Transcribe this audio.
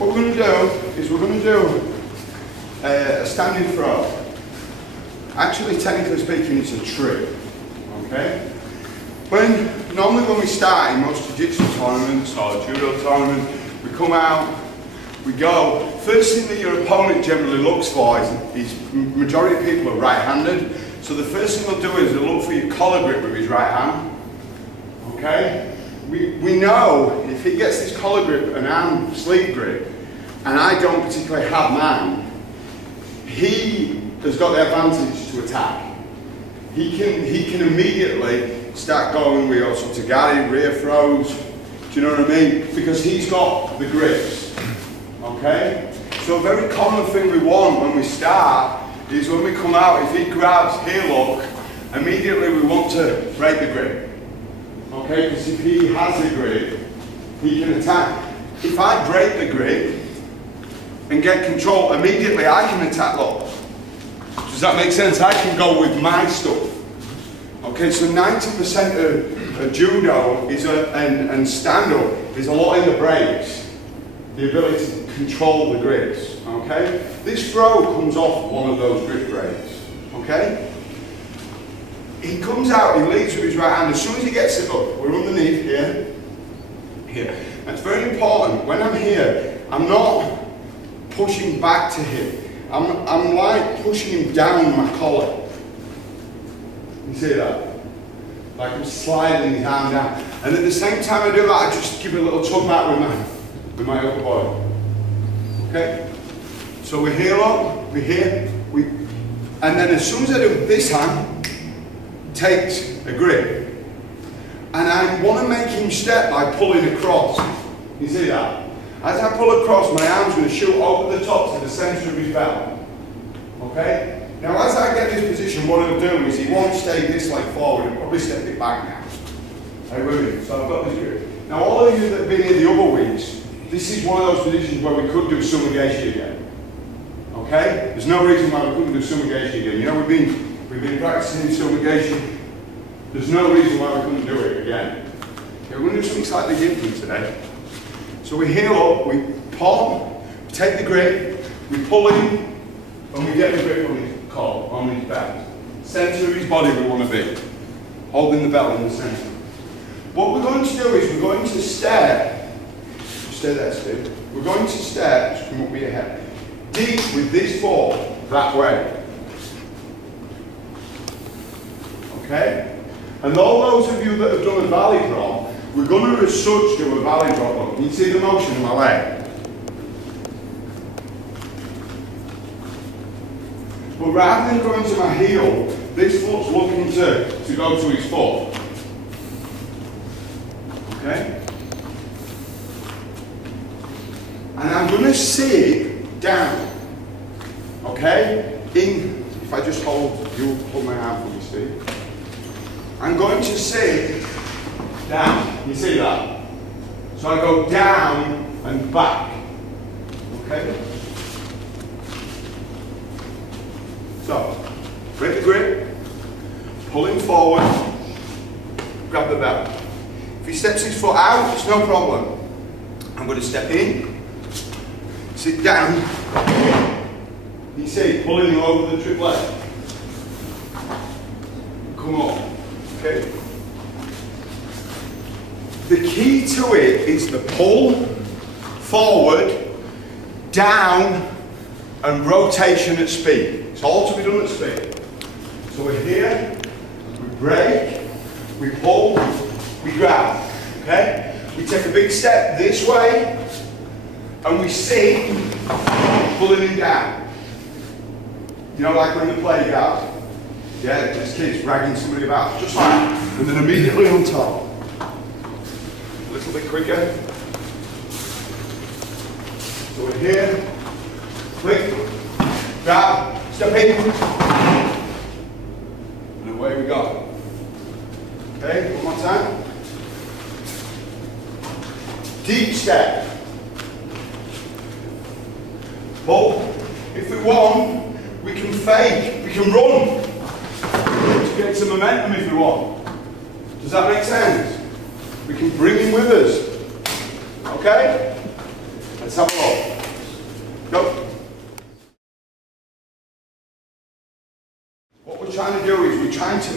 What we're going to do is we're going to do a standing throw. Actually, technically speaking, it's a tree. Okay? Normally when we start in most Jiu-Jitsu tournaments or Judo tournaments, we come out, we go. First thing that your opponent generally looks for is majority of people are right-handed. So the first thing they'll do is they'll look for your collar grip with his right hand. Okay? We know if he gets this collar grip and arm sleeve grip, and I don't particularly have mine, he has got the advantage to attack. He can immediately start going with your Sotogari, rear throws, do you know what I mean? Because he's got the grips. Okay? So a very common thing we want when we start is when we come out, if he grabs here, look, immediately we want to break the grip. Okay, because if he has the grip, he can attack. If I break the grip and get control, immediately I can attack, look. Does that make sense? I can go with my stuff. Okay, so 90% of judo is and stand-up is a lot in the breaks. The ability to control the grips. Okay? This throw comes off one of those grip breaks. Okay? He comes out, he leads with his right hand. As soon as he gets it up, we're underneath here. Here. That's very important. When I'm here, I'm not pushing back to him. I'm like pushing him down my collar. You see that? Like I'm sliding his arm down. And at the same time I do that, I just give it a little tug back with my upper body. Okay? So we're here, look, we're here, and then as soon as I do this hand, takes a grip. And I want to make him step by pulling across. You see that? As I pull across, my arm's going to shoot over the top to the centre of his belt. Okay? Now as I get this position, what he'll do is he won't stay this leg forward, he'll probably step it back now. Are you with me? So I've got this grip. Now all of you that have been here the other weeks, this is one of those positions where we could do Sumigashi again. Okay? There's no reason why we couldn't do Sumigashi again. You know, we've been practicing Sumigashi. There's no reason why we couldn't do it again. Okay, we're going to do something slightly different today. So we heel up, we pull, we take the grip, we pull in, and we get the grip on his collar, on his belt. Centre of his body we want to be. Holding the belt in the centre. What we're going to do is we're going to step. Stay there, Steve. We're going to step, just come up with your head, deep with this foot, that way. Okay? And all those of you that have done a valley drop, we're going to as such do a valley drop. Look, can you see the motion in my leg? But rather than going to my heel, this foot's looking to go to his foot. Okay? And I'm going to sit down. Okay? If I just hold, you hold my arm for me, Steve. I'm going to sit down. You see that? So I go down and back. Okay? So, break the grip, pull him forward, grab the belt. If he steps his foot out, it's no problem. I'm going to step in, sit down. You see, pulling him over the trip leg. Come up. Okay. The key to it is the pull, forward, down, and rotation at speed. It's all to be done at speed. So we're here, we break, we pull, we grab. Okay? We take a big step this way, and we sit, pulling him down. You know, like when you play guard. Yeah, there's kids dragging somebody about, just like that. And then immediately on top. A little bit quicker. So we're here, quick, grab, step in, and away we go. Okay, one more time. Deep step. Pull. If we want, we can fake, we can run. To get some momentum if we want. Does that make sense? We can bring him with us. Okay? Let's have a look.